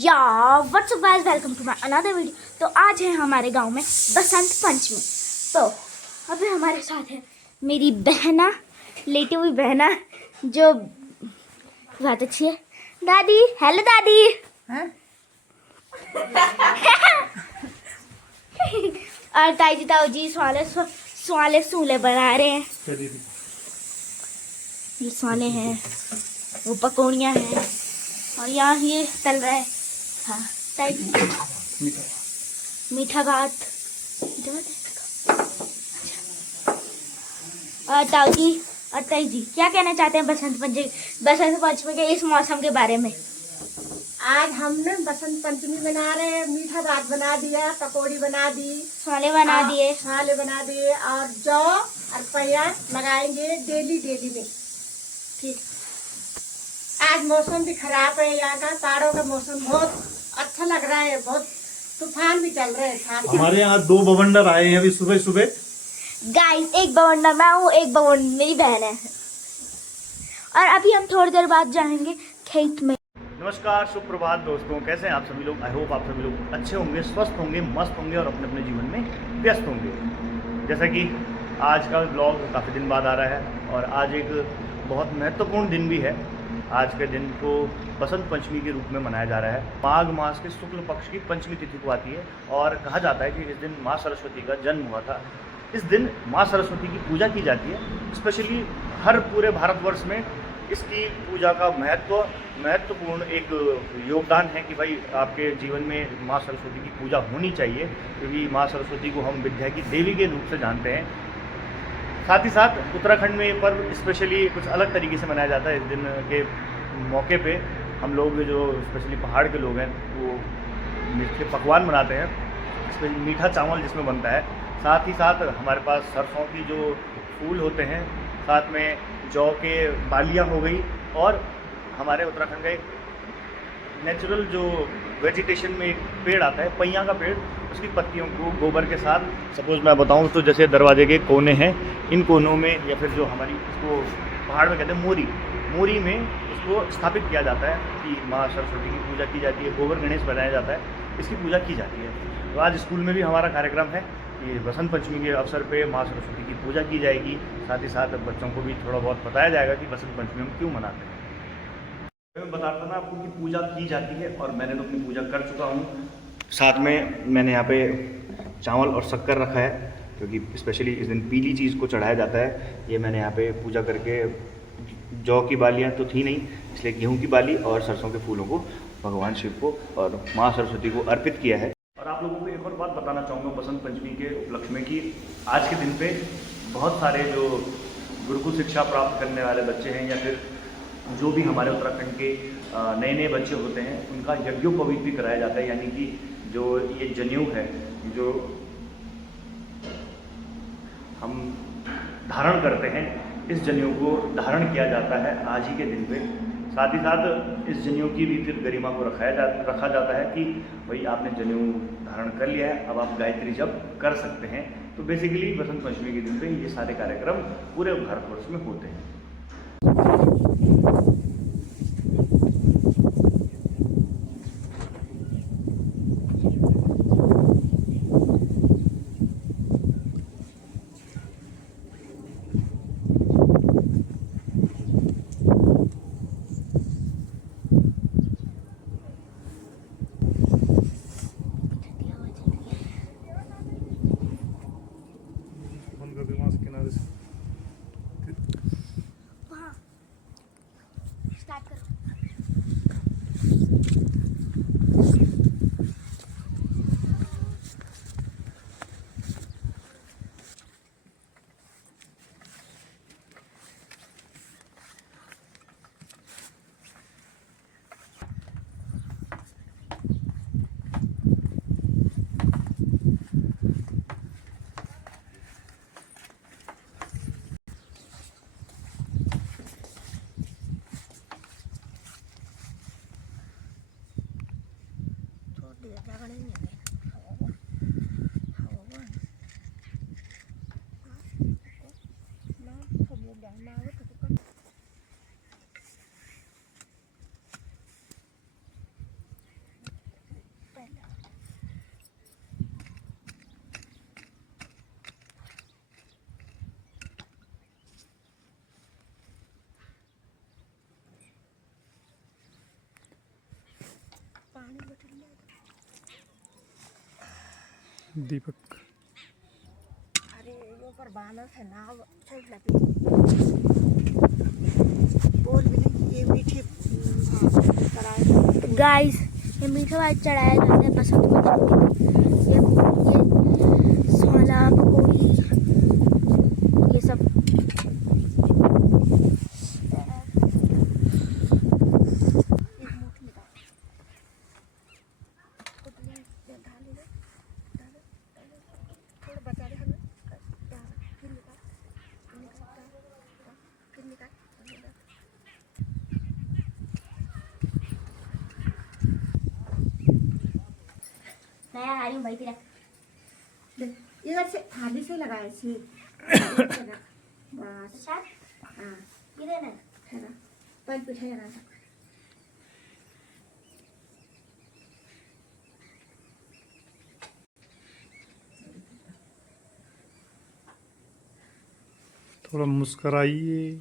या WhatsApp guys, welcome to my another video. तो आज है हमारे गांव में बसंत पंचमी। तो अभी हमारे साथ है मेरी बहना, लेटी हुई बहना, जो बहुत अच्छी है। दादी, हेलो दादी। और ताई ताऊ जी स्वाले सूले बना रहे हैं। ये स्वाले हैं, वो पकौड़ियाँ हैं, और यहाँ ये तल रहा है। हाँ ताई जी, मीठा भात। और ताऊ जी और ताई जी क्या कहना चाहते हैं बसंत पंचमी के इस मौसम के बारे में? आज हमने बसंत पंचमी बना रहे हैं। मीठा भात बना दिया, पकौड़ी बना दी, स्वाले बना दिए, छाले बना दिए, और जौ और पहिया लगाएंगे डेली में। ठीक। आज मौसम भी खराब है, यहाँ का पहाड़ों का मौसम बहुत अच्छा लग रहा है। बहुत तूफान भी चल रहे हैं। हमारे यहाँ 2 बवंडर आए हैं अभी सुबह सुबह। गाइस, एक बवंडर मैं हूँ, एक बवंडर मेरी बहन है। और अभी हम थोड़ी देर बाद जाएंगे खेत में। नमस्कार, सुप्रभात दोस्तों, कैसे हैं आप सभी लोग? आई होप आप सभी लोग अच्छे होंगे, स्वस्थ होंगे, मस्त होंगे और अपने अपने जीवन में व्यस्त होंगे। जैसा कि आज का ब्लॉग काफ़ी दिन बाद आ रहा है और आज एक बहुत महत्वपूर्ण दिन भी है। आज के दिन को बसंत पंचमी के रूप में मनाया जा रहा है। माघ मास के शुक्ल पक्ष की पंचमी तिथि को आती है और कहा जाता है कि इस दिन माँ सरस्वती का जन्म हुआ था। इस दिन माँ सरस्वती की पूजा की जाती है। स्पेशली हर पूरे भारतवर्ष में इसकी पूजा का महत्वपूर्ण एक योगदान है कि भाई आपके जीवन में माँ सरस्वती की पूजा होनी चाहिए, क्योंकि माँ सरस्वती को हम विद्या की देवी के रूप से जानते हैं। साथ ही साथ उत्तराखंड में ये पर्व स्पेशली कुछ अलग तरीके से मनाया जाता है। इस दिन के मौके पे हम लोग जो स्पेशली पहाड़ के लोग हैं वो मीठे पकवान बनाते हैं, इसमें मीठा चावल जिसमें बनता है। साथ ही साथ हमारे पास सरसों की जो फूल होते हैं, साथ में जौ के बालियाँ हो गई, और हमारे उत्तराखंड का एक नेचुरल जो वेजिटेशन में एक पेड़ आता है, पैया का पेड़, उसकी पत्तियों को गोबर के साथ, सपोज मैं बताऊं तो जैसे दरवाजे के कोने हैं, इन कोनों में या फिर जो हमारी इसको पहाड़ में कहते हैं मोरी में उसको स्थापित किया जाता है कि माँ सरस्वती की पूजा की जाती है। गोबर गणेश बनाया जाता है, इसकी पूजा की जाती है। तो आज स्कूल में भी हमारा कार्यक्रम है कि बसंत पंचमी के अवसर पे माँ सरस्वती की पूजा की जाएगी। साथ ही साथ बच्चों को भी थोड़ा बहुत बताया जाएगा कि बसंत पंचमी हम क्यों मनाते हैं। मैं बताता था आपको कि पूजा की जाती है और मैंने तो अपनी पूजा कर चुका हूँ। साथ में मैंने यहाँ पे चावल और शक्कर रखा है, क्योंकि स्पेशली इस दिन पीली चीज़ को चढ़ाया जाता है। ये मैंने यहाँ पे पूजा करके, जौ की बालियाँ तो थी नहीं, इसलिए गेहूँ की बाली और सरसों के फूलों को भगवान शिव को और माँ सरस्वती को अर्पित किया है। और आप लोगों को एक और बात बताना चाहूँगा बसंत पंचमी के उपलक्ष्य में कि आज के दिन पे बहुत सारे जो गुरुकुल शिक्षा प्राप्त करने वाले बच्चे हैं या फिर जो भी हमारे उत्तराखंड के नए बच्चे होते हैं, उनका यज्ञोपवीत भी कराया जाता है। यानी कि जो ये जनेऊ है, जो हम धारण करते हैं, इस जनेऊ को धारण किया जाता है आज ही के दिन पे। साथ ही साथ इस जनेऊ की भी फिर गरिमा को रखा जाता है कि भाई आपने जनेऊ धारण कर लिया है, अब आप गायत्री जप कर सकते हैं। तो बेसिकली बसंत पंचमी के दिन पे ये सारे कार्यक्रम पूरे भारतवर्ष में होते हैं। स्टार्ट करो। दीपक अरे ये पर बानर है ना चल लगी बोल भी नहीं ये मीठे कराए गाइस ये मीठा भात चढ़ाया जाता है बसंत पंचमी में। ये सोला पकौड़ी ये सब मैं आ रही हूँ भाई तेरा इधर से थाली से लगाए से बस अच्छा हाँ किधर है ठहरा पैर पीछे लगा था थोड़ा मुस्कराइए।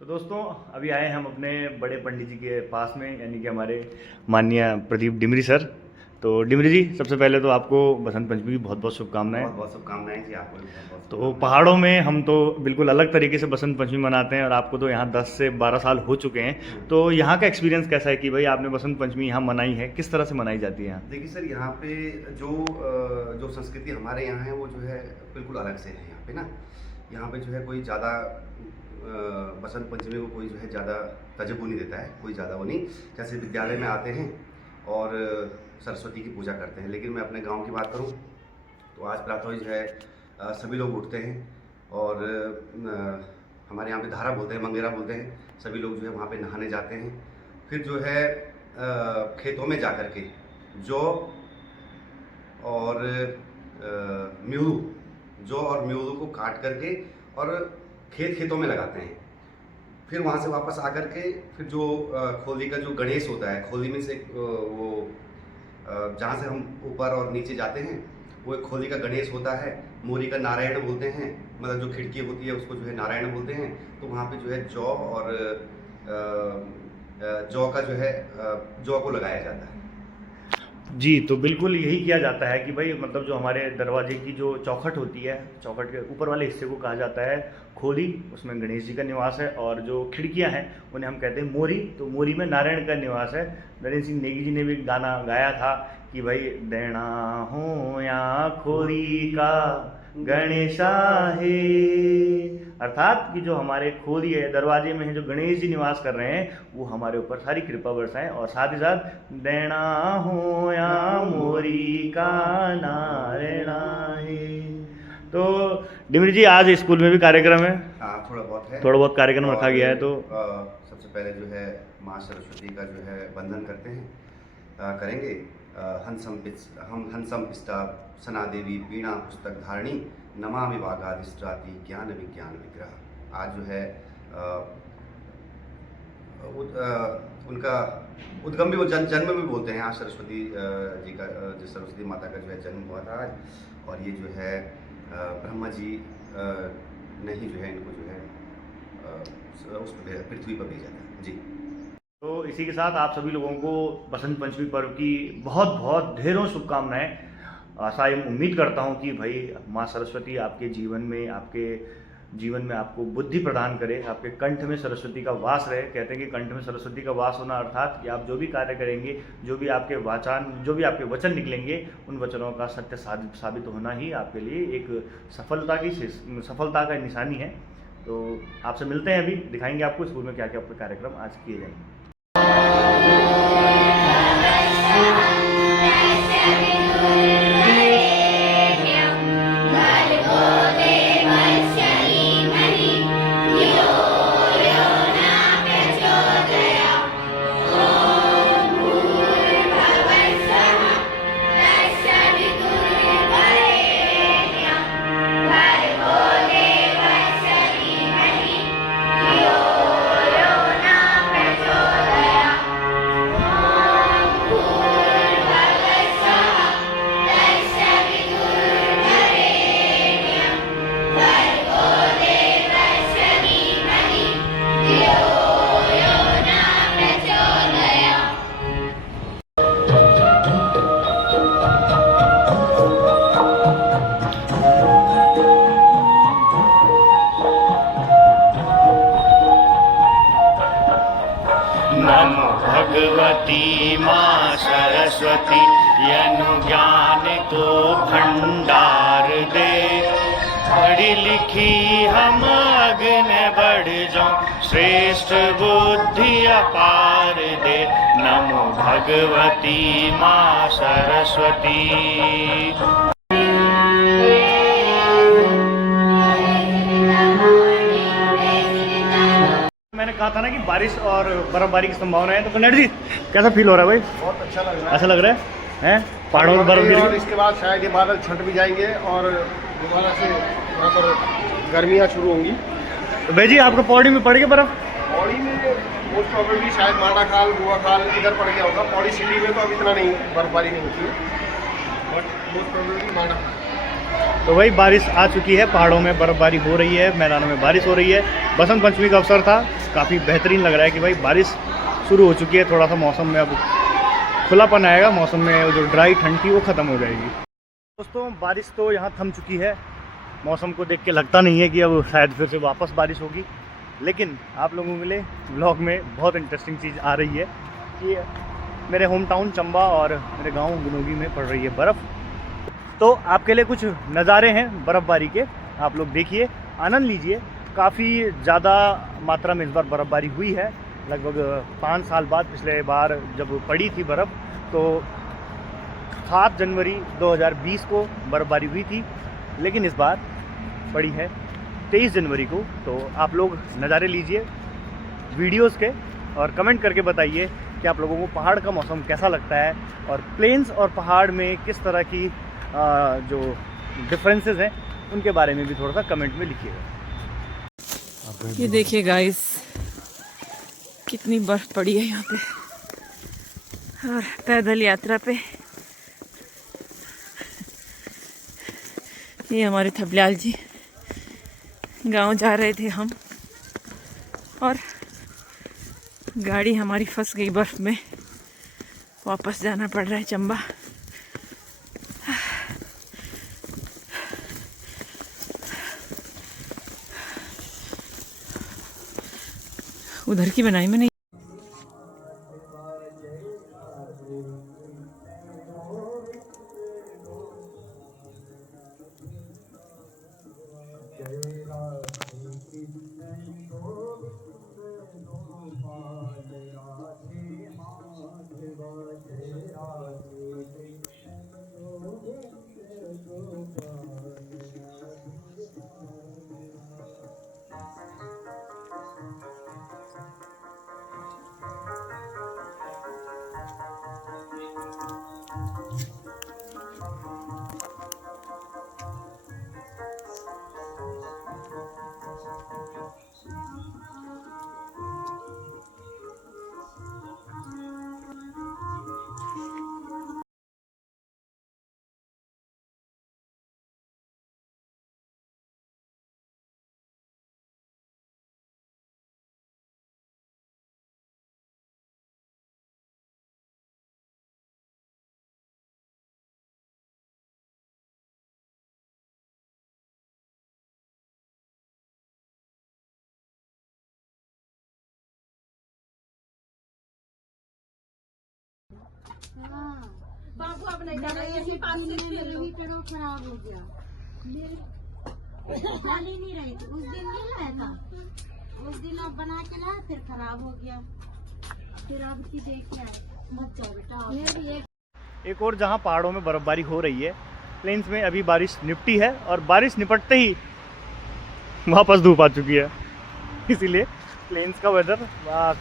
तो दोस्तों अभी आए हम अपने बड़े पंडित जी के पास में, यानी कि हमारे माननीय प्रदीप डिमरी सर। तो डिमरी जी, सबसे पहले तो आपको बसंत पंचमी की बहुत बहुत शुभकामनाएं। बहुत बहुत शुभकामनाएं जी आपको भी बहुत बहुत तो शुभकामनाएं। पहाड़ों में हम तो बिल्कुल अलग तरीके से बसंत पंचमी मनाते हैं और आपको तो यहाँ 10 से 12 साल हो चुके हैं। तो यहाँ का एक्सपीरियंस कैसा है कि भाई आपने बसंत पंचमी यहाँ मनाई है, किस तरह से मनाई जाती है यहाँ? देखिए सर, यहाँ पे जो संस्कृति हमारे यहाँ है वो जो है बिल्कुल अलग से है। यहाँ पे ना, यहाँ पे जो है कोई ज़्यादा बसंत पंचमी को कोई जो है ज़्यादा तजब नहीं देता है, कोई ज़्यादा वो नहीं। जैसे विद्यालय में आते हैं और सरस्वती की पूजा करते हैं, लेकिन मैं अपने गांव की बात करूं तो आज प्रातः जो है सभी लोग उठते हैं और हमारे यहाँ पे धारा बोलते हैं, मंगेरा बोलते हैं, सभी लोग जो है वहाँ पे नहाने जाते हैं। फिर जो है खेतों में जा कर के जौ और म्यूलू को काट करके और खेतों में लगाते हैं। फिर वहाँ से वापस आकर के फिर जो खोली का जो गणेश होता है, खोली में से वो जहाँ से हम ऊपर और नीचे जाते हैं वो एक खोली का गणेश होता है। मोरी का नारायण बोलते हैं, मतलब जो खिड़की होती है उसको जो है नारायण बोलते हैं। तो वहाँ पे जो है जौ और जौ का जो है जौ को लगाया जाता है। जी, तो बिल्कुल यही किया जाता है कि भाई मतलब जो हमारे दरवाजे की जो चौखट होती है, चौखट के ऊपर वाले हिस्से को कहा जाता है खोली, उसमें गणेश जी का निवास है। और जो खिड़कियां हैं उन्हें हम कहते हैं मोरी। तो मोरी में नारायण का निवास है। नरेंद्र सिंह नेगी जी ने भी गाना गाया था कि भाई देना हो या खोरी का गणेशा है, अर्थात कि जो हमारे खोली है, दरवाजे में है, जो गणेश जी निवास कर रहे हैं, वो हमारे ऊपर सारी कृपा बरसाएं। और साथ ही साथ देना हो या मोरी का नारायणा है। तो डिमरी जी, आज स्कूल में भी कार्यक्रम है, हाँ थोड़ा बहुत है, थोड़ा बहुत कार्यक्रम रखा गया है। तो सबसे पहले जो है माँ सरस्वती का जो है वंदन करते हैं, करेंगे। हम हंसम पिष्टा सना देवी वीणा पुस्तक धारणी नमामि वागाधिष्ठाति ज्ञान विज्ञान विग्रह। आज जो है उनका उद्गम भी वो जन्म भी बोलते हैं। आज सरस्वती जी का, जो सरस्वती माता का जो है जन्म हुआ था आज, और ये जो है ब्रह्मा जी ने ही जो है इनको जो है उस पृथ्वी पर भेजा था जी। तो इसी के साथ आप सभी लोगों को बसंत पंचमी पर्व की बहुत बहुत ढेरों शुभकामनाएं। आशा एवं उम्मीद करता हूं कि भाई माँ सरस्वती आपके जीवन में आपको बुद्धि प्रदान करे, आपके कंठ में सरस्वती का वास रहे। कहते हैं कि कंठ में सरस्वती का वास होना अर्थात कि आप जो भी कार्य करेंगे, जो भी आपके वचन निकलेंगे, उन वचनों का सत्य साबित होना ही आपके लिए एक सफलता का निशानी है। तो आपसे मिलते हैं, अभी दिखाएंगे आपको स्कूल में क्या क्या कार्यक्रम आज किए जाएंगे। नमो भगवती माँ सरस्वती यनु ज्ञान को भंडार दे। पढ़ी लिखी हम अग्न बढ़ जाऊं श्रेष्ठ बुद्धि अपार दे। नमो भगवती माँ सरस्वती। मैंने कहा था ना कि बारिश और बर्फबारी की संभावना है, तो कन्नड़ जी कैसा फील हो रहा है भाई? बहुत अच्छा लग रहा है। ऐसा लग रहा है पहाड़ों में बर्फ गिर और रही इसके बाद शायद ये बादल छट भी जाएंगे और दोबारा से यहाँ पर गर्मियाँ शुरू होंगी। है। भाई जी आपको पौड़ी में पड़ गई बर्फ? पौड़ी में मोस्ट प्रॉबेबली शायद मांडा खाल गोवा खाल इधर पड़ गया होगा। पौड़ी सिटी में तो अब इतना नहीं बर्फबारी नहीं होती है, बट मोस्ट प्रॉबेबली मांडा खाल। तो वही बारिश आ चुकी है, पहाड़ों में बर्फबारी हो रही है, मैदानों में बारिश हो रही है। बसंत पंचमी का अवसर था, काफ़ी बेहतरीन लग रहा है कि भाई बारिश शुरू हो चुकी है। थोड़ा सा मौसम में अब खुलापन आएगा, मौसम में जो ड्राई ठंड थी वो ख़त्म हो जाएगी। दोस्तों बारिश तो यहाँ थम चुकी है, मौसम को देख के लगता नहीं है कि अब शायद फिर से वापस बारिश होगी। लेकिन आप लोगों के लिए व्लॉग में बहुत इंटरेस्टिंग चीज़ आ रही है कि मेरे होम टाउन चंबा और मेरे गाँव गुनोगी में पड़ रही है बर्फ़। तो आपके लिए कुछ नज़ारे हैं बर्फ़बारी के, आप लोग देखिए, आनंद लीजिए। काफ़ी ज़्यादा मात्रा में इस बार बर्फ़बारी हुई है, लगभग 5 साल बाद। पिछले बार जब पड़ी थी बर्फ़ तो 7 जनवरी 2020 को बर्फ़बारी हुई थी, लेकिन इस बार पड़ी है 23 जनवरी को। तो आप लोग नज़ारे लीजिए वीडियोस के और कमेंट करके बताइए कि आप लोगों को पहाड़ का मौसम कैसा लगता है और प्लेन्स और पहाड़ में किस तरह की जो डिफरेंसेस हैं उनके बारे में भी थोड़ा सा कमेंट में लिखिएगा। ये देखिए गाइस कितनी बर्फ पड़ी है यहाँ पे, और पैदल यात्रा पे ये हमारे थबलाल जी गांव जा रहे थे हम, और गाड़ी हमारी फंस गई बर्फ में, वापस जाना पड़ रहा है चंबा। उधर की बनाई मैंने। बाबू अब नहीं जाना, यही पास से पेड़ों खराब हो गया। जल ही नहीं रही थी उस दिन, नहीं लाया था उस दिन, अब बना के लाया फिर खराब हो गया। फिर अब की देख के मत जाओ बेटा। एक और जहाँ पहाड़ों में बर्फबारी हो रही है, प्लेन्स में अभी बारिश निपटी है और बारिश निपटते ही वापस धूप आ चुकी है। इसीलिए प्लेन्स का वेदर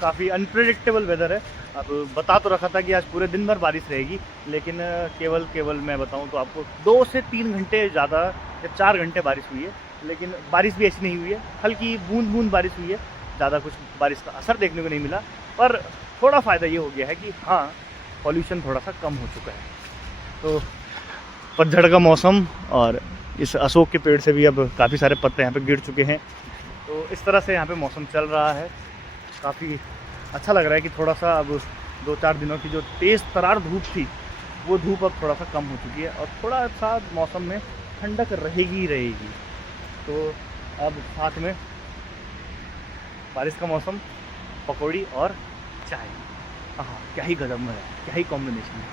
काफ़ी अनप्रेडिक्टेबल वेदर है। अब बता तो रखा था कि आज पूरे दिन भर बारिश रहेगी, लेकिन केवल मैं बताऊं तो आपको 2 से 3 घंटे ज़्यादा या 4 घंटे बारिश हुई है। लेकिन बारिश भी ऐसी नहीं हुई है, हल्की बूंद बूंद बारिश हुई है, ज़्यादा कुछ बारिश का असर देखने को नहीं मिला। पर थोड़ा फ़ायदा ये हो गया है कि हाँ, पॉल्यूशन थोड़ा सा कम हो चुका है। तो पतझड़ का मौसम और इस अशोक के पेड़ से भी अब काफ़ी सारे पत्ते यहाँ पे गिर चुके हैं। तो इस तरह से यहाँ पे मौसम चल रहा है। काफ़ी अच्छा लग रहा है कि थोड़ा सा अब 2-4 दिनों की जो तेज़ तरार धूप थी, वो धूप अब थोड़ा सा कम हो चुकी है और थोड़ा सा मौसम में ठंडक रहेगी। तो अब साथ में बारिश का मौसम, पकौड़ी और चाय। हाँ क्या ही गजब में है, क्या ही कॉम्बिनेशन है।